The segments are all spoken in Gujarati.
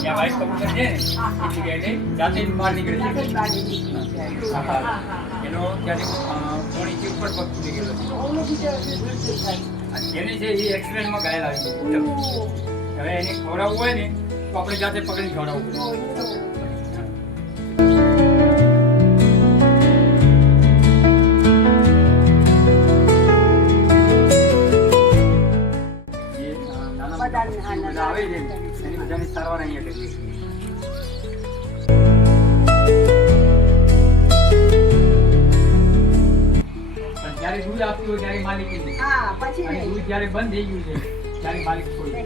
या वाइट कबूतर છે ને એની ગાડી જાતે જ બહાર નીકળે છે એનો ત્યાંથી થોડી ઉપર પગ તૂટી ગયેલો છે જેને છે એ એક્સિડન્ટમાં ઘાયલ આવી ગયો હવે એને ખવડાવવું હોય ને તો આપણે જાતે પકડી ખવડાવવું પડે આવે છે એની બધાની સારવાર અહીંયા કરીએ છીએ પણ જ્યારે દૂધ આપતું હોય ત્યારે માલિકી નહીં અને દૂધ જ્યારે બંધ થઈ ગયું છે ત્યારે માલિક છોડી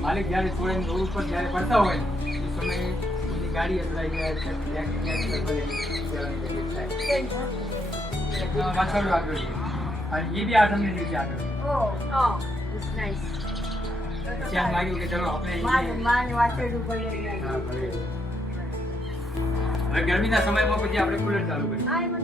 માલિક જ્યારે છોડે રોડ ઉપર જ્યારે પડતા હોય એ સમયે એની ગાડી અથડાઈ જાય પાછળ આગળ અને એ બી આઠમને દિવસે આગળ ત્યાં લાગ્યું કે ચલો આપણે હવે ગરમીના સમયમાં પછી આપણે કુલર ચાલુ કરીએ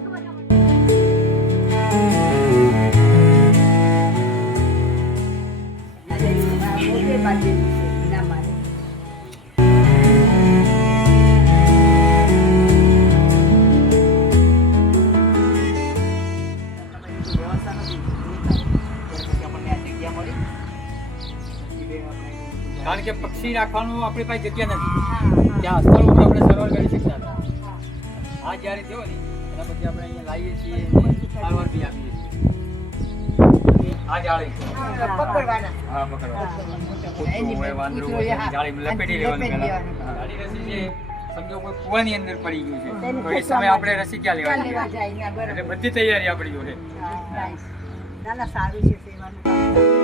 કારણ કે પક્ષી રાખવાનું આપણી પાસે જગ્યા નથી ત્યાં સ્થળ ઉપર આપણે સર્વર કરી શકતા નથી આ જ્યારે થયો ને એના પછી આપણે અહીંયા લાવીએ છીએ સારવાર બી આપીએ છીએ આ જાળી પકડવાના હા પકડવાના વાંદરું જાળી લપેટી લેવાની પહેલા જાળી રસી છે સમજો કોઈ કુવાની અંદર પડી ગયું છે તો એ સમયે આપણે રસી ક્યાં લેવાની એટલે બધી તૈયારી આપણી જોડે ના સારું છે સેવાનું